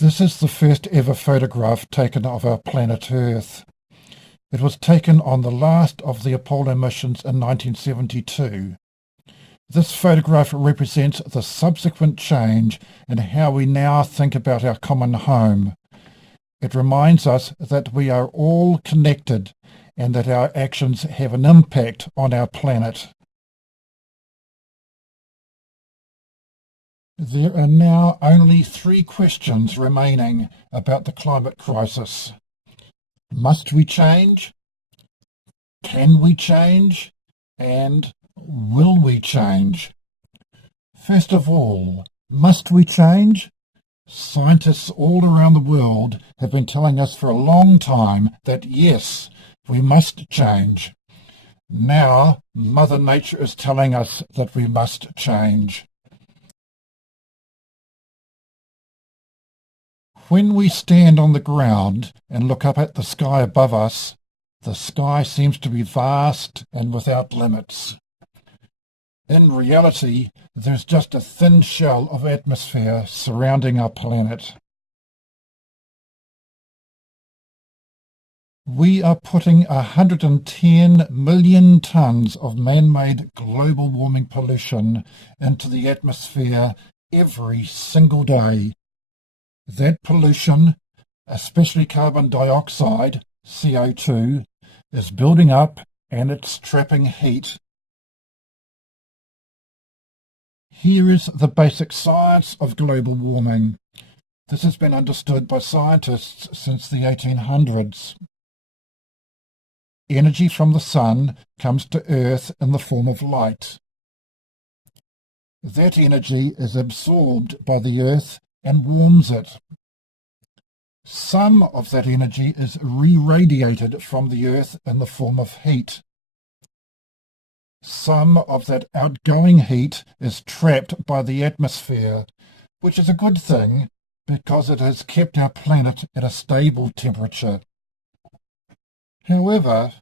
This is the first ever photograph taken of our planet Earth. It was taken on the last of the Apollo missions in 1972. This photograph represents the subsequent change in how we now think about our common home. It reminds us that we are all connected and that our actions have an impact on our planet. There are now only 3 questions remaining about the climate crisis. Must we change? Can we change? And will we change? First of all, must we change? Scientists all around the world have been telling us for a long time that yes, we must change. Now, Mother Nature is telling us that we must change. When we stand on the ground and look up at the sky above us, the sky seems to be vast and without limits. In reality, there's just a thin shell of atmosphere surrounding our planet. We are putting 110 million tons of man-made global warming pollution into the atmosphere every single day. That pollution, especially carbon dioxide, CO2, is building up and it's trapping heat. Here is the basic science of global warming. This has been understood by scientists since the 1800s. Energy from the sun comes to Earth in the form of light. That energy is absorbed by the Earth and warms it. Some of that energy is re-radiated from the Earth in the form of heat. Some of that outgoing heat is trapped by the atmosphere, which is a good thing because it has kept our planet at a stable temperature. However,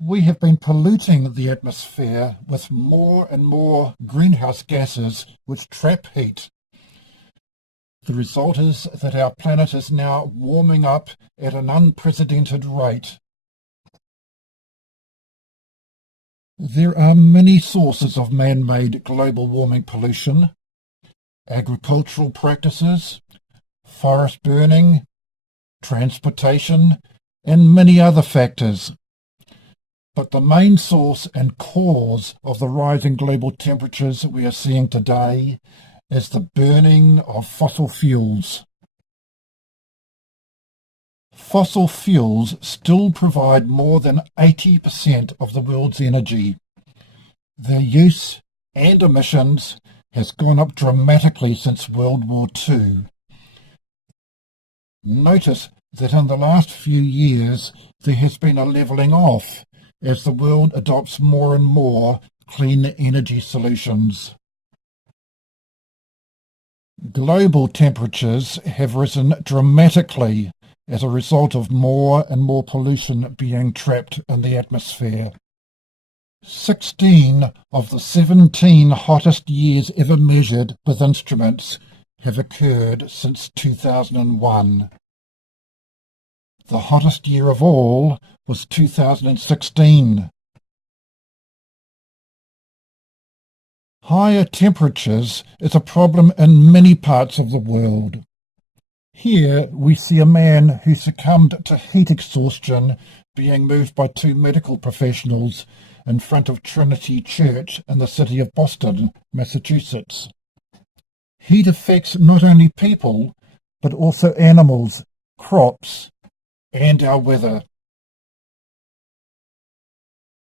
we have been polluting the atmosphere with more and more greenhouse gases which trap heat. The result is that our planet is now warming up at an unprecedented rate. There are many sources of man-made global warming pollution: agricultural practices, forest burning, transportation, and many other factors. But the main source and cause of the rising global temperatures we are seeing today is the burning of fossil fuels. Fossil fuels still provide more than 80% of the world's energy. Their use and emissions has gone up dramatically since World War II. Notice that in the last few years there has been a levelling off as the world adopts more and more clean energy solutions. Global temperatures have risen dramatically as a result of more and more pollution being trapped in the atmosphere. 16 of the 17 hottest years ever measured with instruments have occurred since 2001. The hottest year of all was 2016. Higher temperatures is a problem in many parts of the world. Here we see a man who succumbed to heat exhaustion being moved by 2 medical professionals in front of Trinity Church in the city of Boston, Massachusetts. Heat affects not only people, but also animals, crops, and our weather.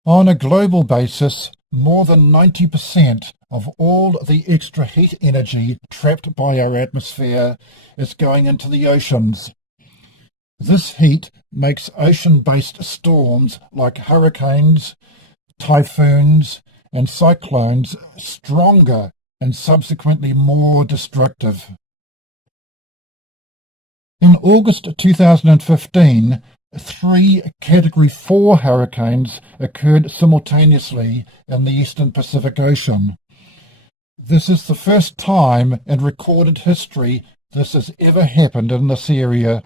On a global basis, more than 90% of all the extra heat energy trapped by our atmosphere is going into the oceans. This heat makes ocean-based storms like hurricanes, typhoons, and cyclones stronger and subsequently more destructive. In August 2015, 3 Category 4 hurricanes occurred simultaneously in the eastern Pacific Ocean. This is the first time in recorded history this has ever happened in this area.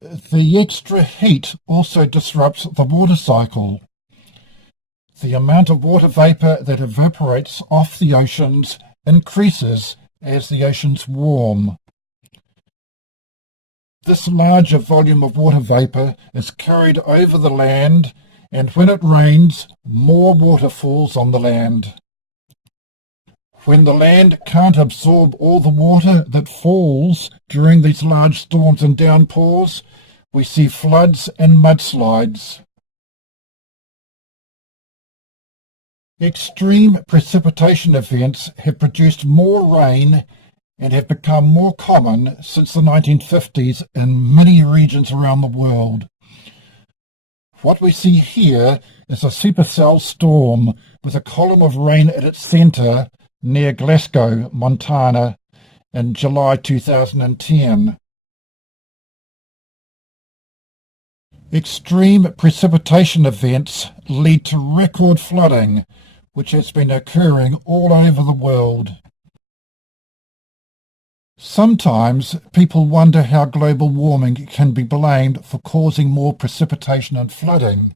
The extra heat also disrupts the water cycle. The amount of water vapor that evaporates off the oceans increases as the oceans warm. This larger volume of water vapor is carried over the land, and when it rains, more water falls on the land. When the land can't absorb all the water that falls during these large storms and downpours, we see floods and mudslides. Extreme precipitation events have produced more rain and have become more common since the 1950s in many regions around the world. What we see here is a supercell storm with a column of rain at its centre near Glasgow, Montana, in July 2010. Extreme precipitation events lead to record flooding, which has been occurring all over the world. Sometimes people wonder how global warming can be blamed for causing more precipitation and flooding,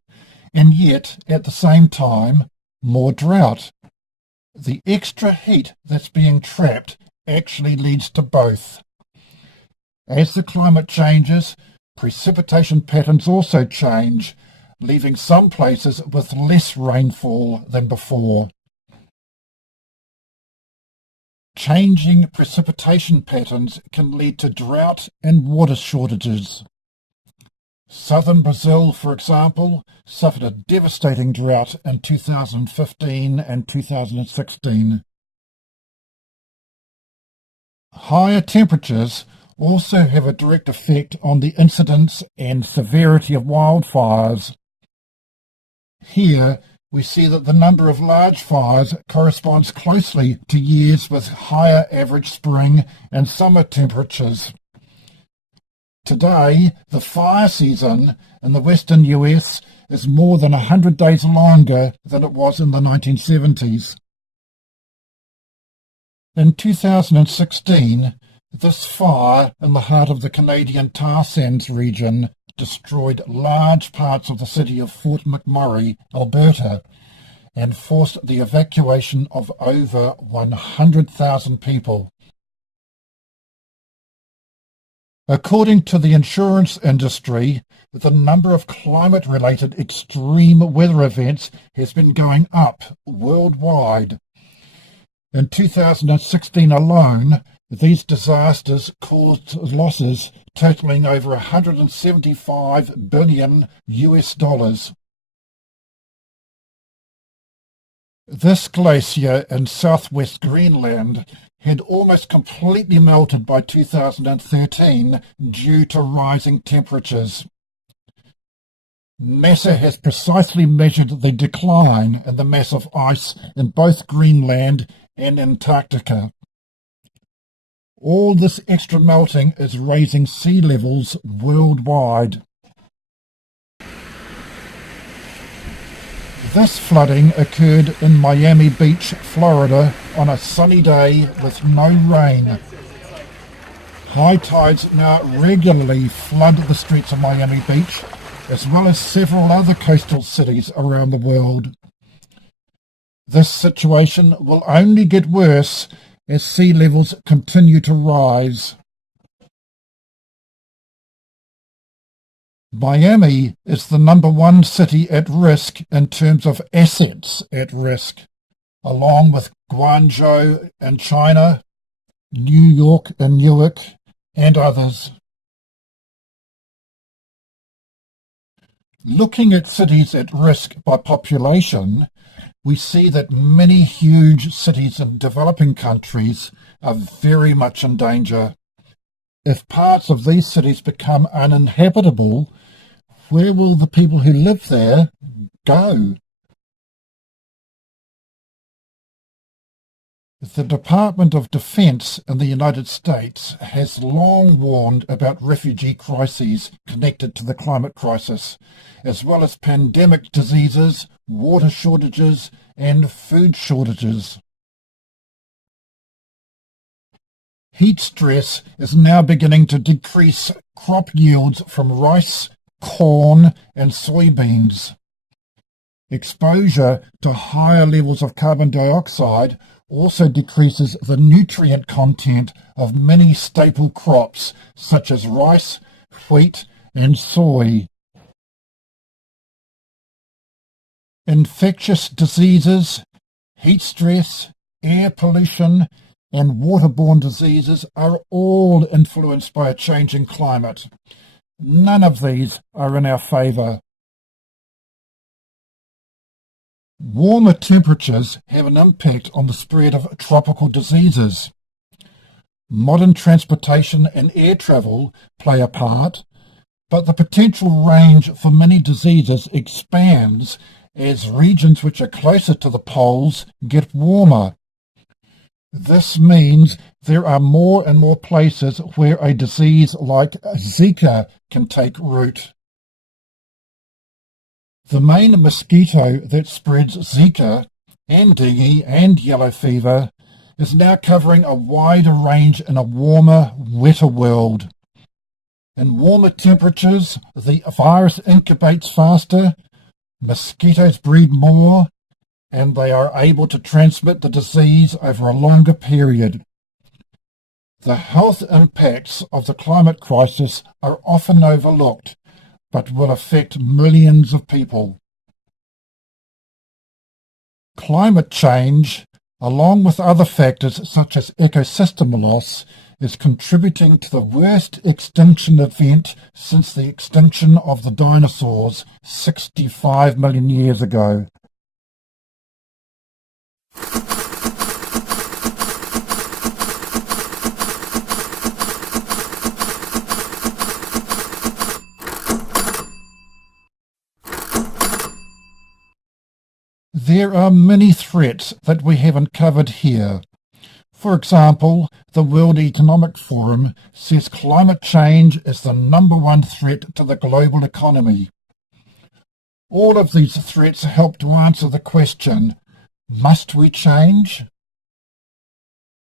and yet, at the same time, more drought. The extra heat that's being trapped actually leads to both. As the climate changes, precipitation patterns also change, leaving some places with less rainfall than before. Changing precipitation patterns can lead to drought and water shortages. Southern Brazil, for example, suffered a devastating drought in 2015 and 2016. Higher temperatures also have a direct effect on the incidence and severity of wildfires. Here, we see that the number of large fires corresponds closely to years with higher average spring and summer temperatures. Today, the fire season in the western US is more than 100 days longer than it was in the 1970s. In 2016, this fire in the heart of the Canadian tar sands region destroyed large parts of the city of Fort McMurray, Alberta, and forced the evacuation of over 100,000 people. According to the insurance industry, the number of climate-related extreme weather events has been going up worldwide. In 2016 alone, these disasters caused losses totaling over $175 billion. This glacier in southwest Greenland had almost completely melted by 2013 due to rising temperatures. NASA has precisely measured the decline in the mass of ice in both Greenland and Antarctica. All this extra melting is raising sea levels worldwide. This flooding occurred in Miami Beach, Florida, on a sunny day with no rain. High tides now regularly flood the streets of Miami Beach, as well as several other coastal cities around the world. This situation will only get worse as sea levels continue to rise. Miami is the number one city at risk in terms of assets at risk, along with Guangzhou in China, New York and Newark, and others. Looking at cities at risk by population, we see that many huge cities in developing countries are very much in danger. If parts of these cities become uninhabitable, where will the people who live there go? The Department of Defense in the United States has long warned about refugee crises connected to the climate crisis, as well as pandemic diseases, water shortages, and food shortages. Heat stress is now beginning to decrease crop yields from rice, corn, and soybeans. Exposure to higher levels of carbon dioxide also decreases the nutrient content of many staple crops such as rice, wheat, and soy. Infectious diseases, heat stress, air pollution, and waterborne diseases are all influenced by a changing climate. None of these are in our favour. Warmer temperatures have an impact on the spread of tropical diseases. Modern transportation and air travel play a part, but the potential range for many diseases expands as regions which are closer to the poles get warmer. This means there are more and more places where a disease like Zika can take root. The main mosquito that spreads Zika and dengue and yellow fever is now covering a wider range in a warmer, wetter world. In warmer temperatures, the virus incubates faster, mosquitoes breed more, and they are able to transmit the disease over a longer period. The health impacts of the climate crisis are often overlooked, but will affect millions of people. Climate change, along with other factors such as ecosystem loss, is contributing to the worst extinction event since the extinction of the dinosaurs 65 million years ago. There are many threats that we haven't covered here. For example, the World Economic Forum says climate change is the #1 threat to the global economy. All of these threats help to answer the question, must we change?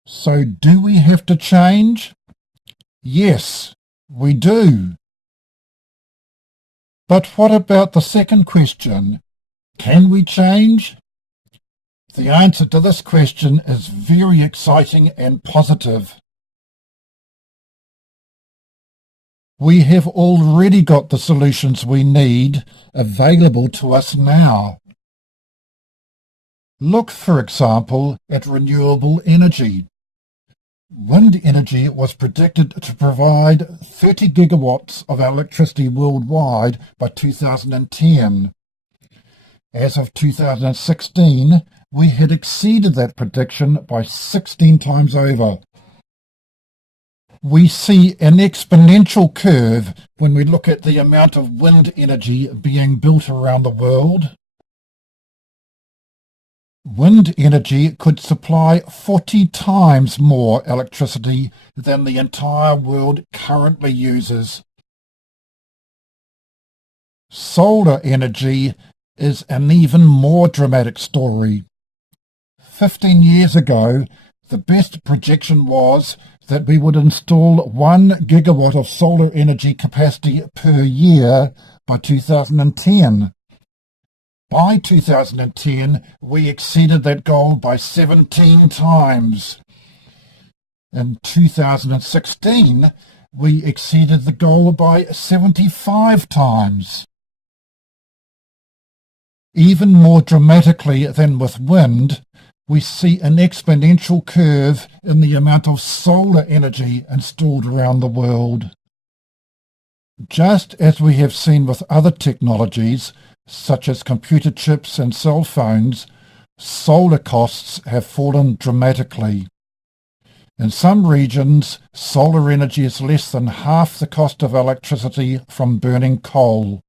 So do we have to change? Yes, we do. But what about the second question? Can we change? The answer to this question is very exciting and positive. We have already got the solutions we need available to us now. Look, for example, at renewable energy. Wind energy was predicted to provide 30 gigawatts of electricity worldwide by 2010. As of 2016, we had exceeded that prediction by 16 times over. We see an exponential curve when we look at the amount of wind energy being built around the world. Wind energy could supply 40 times more electricity than the entire world currently uses. Solar energy is an even more dramatic story. 15 years ago, the best projection was that we would install 1 gigawatt of solar energy capacity per year by 2010. By 2010, we exceeded that goal by 17 times. In 2016, we exceeded the goal by 75 times. Even more dramatically than with wind, we see an exponential curve in the amount of solar energy installed around the world. Just as we have seen with other technologies, such as computer chips and cell phones, solar costs have fallen dramatically. In some regions, solar energy is less than half the cost of electricity from burning coal.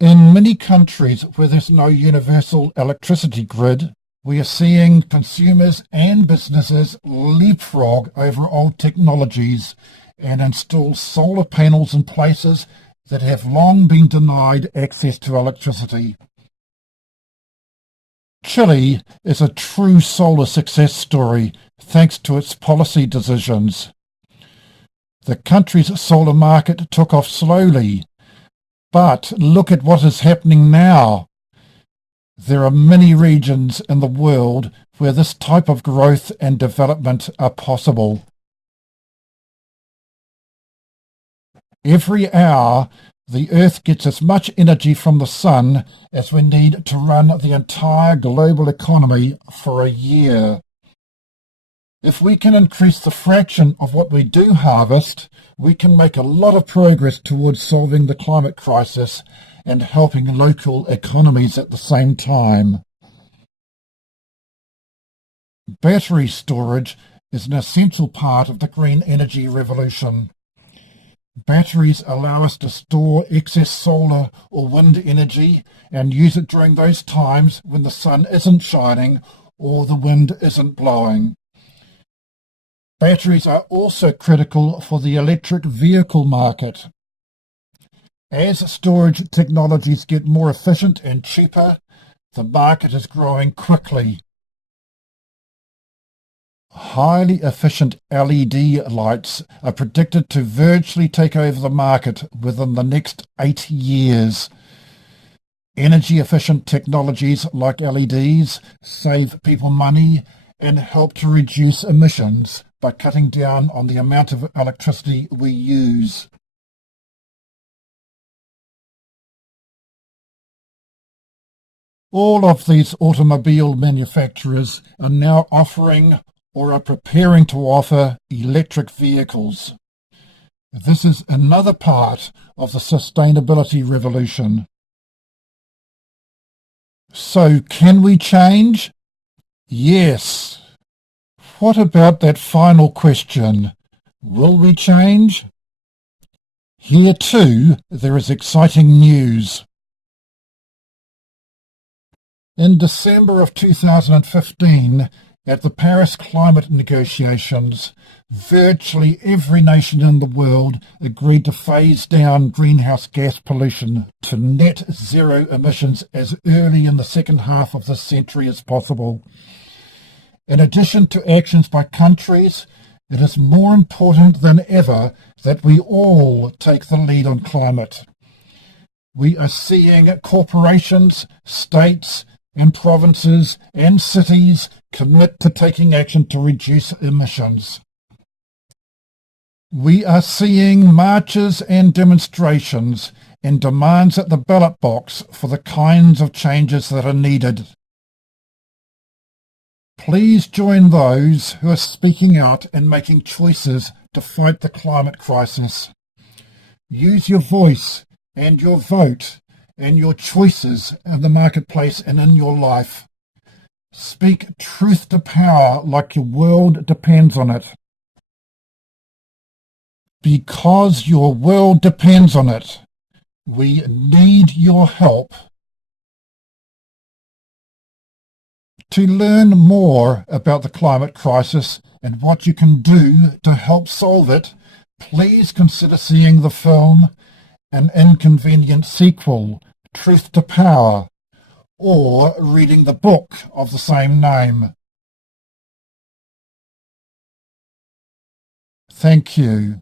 In many countries where there's no universal electricity grid, We are seeing consumers and businesses leapfrog over old technologies and install solar panels in places that have long been denied access to electricity. Chile is a true solar success story thanks to its policy decisions. The country's solar market took off slowly, but look at what is happening now. There are many regions in the world where this type of growth and development are possible. Every hour, the Earth gets as much energy from the sun as we need to run the entire global economy for a year. If we can increase the fraction of what we do harvest, we can make a lot of progress towards solving the climate crisis and helping local economies at the same time. Battery storage is an essential part of the green energy revolution. Batteries allow us to store excess solar or wind energy and use it during those times when the sun isn't shining or the wind isn't blowing. Batteries are also critical for the electric vehicle market. As storage technologies get more efficient and cheaper, the market is growing quickly. Highly efficient LED lights are predicted to virtually take over the market within the next 8 years. Energy-efficient technologies like LEDs save people money and help to reduce emissions by cutting down on the amount of electricity we use. All of these automobile manufacturers are now offering or are preparing to offer electric vehicles. This is another part of the sustainability revolution. So, can we change? Yes. What about that final question? Will we change? Here too, there is exciting news. In December of 2015, at the Paris climate negotiations, virtually every nation in the world agreed to phase down greenhouse gas pollution to net zero emissions as early in the second half of this century as possible. In addition to actions by countries, it is more important than ever that we all take the lead on climate. We are seeing corporations, states, and provinces and cities commit to taking action to reduce emissions. We are seeing marches and demonstrations and demands at the ballot box for the kinds of changes that are needed. Please join those who are speaking out and making choices to fight the climate crisis. Use your voice and your vote and your choices in the marketplace and in your life. Speak truth to power like your world depends on it. Because your world depends on it, we need your help. To learn more about the climate crisis and what you can do to help solve it, please consider seeing the film An Inconvenient Sequel, Truth to Power, or reading the book of the same name. Thank you.